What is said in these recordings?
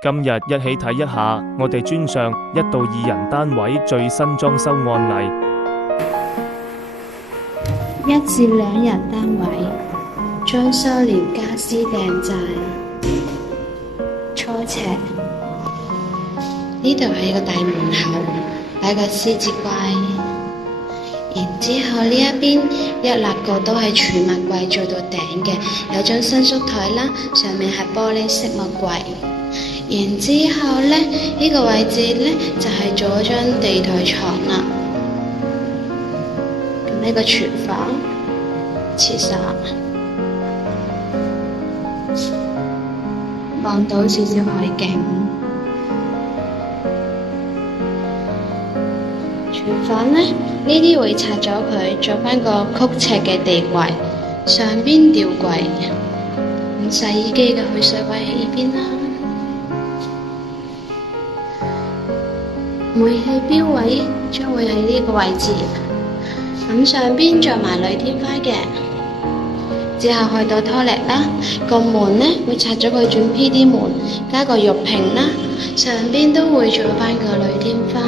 今日一起睇一下我哋專上1到2人單位最新裝修案例。1至2人單位裝修連家私訂製。初尺，呢度係一個大門口，擺個獅子櫃。然之後呢一邊一立個都係儲物櫃做到頂嘅，有張伸縮台啦，上面係玻璃飾物櫃。然之後呢個位置呢，就係做咗張地台床啦。咁呢個廚房、廁所，望到少少海景。廚房呢啲會拆咗佢，做返個曲尺嘅地櫃，上邊吊櫃。咁洗衣機嘅去水位喺呢邊啦。煤氣標位將會喺呢個位置，咁上邊做埋鋁天花嘅，之後去到拖力啦，個門呢會拆咗佢轉 PD 門，加個玉屏啦，上邊都會做翻個鋁天花，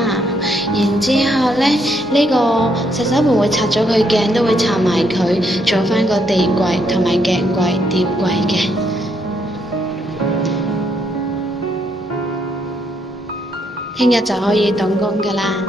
然之後呢個洗手盆會拆咗佢，鏡都會拆埋佢，做翻個地櫃同埋鏡櫃吊櫃嘅。聽日就可以動工㗎啦。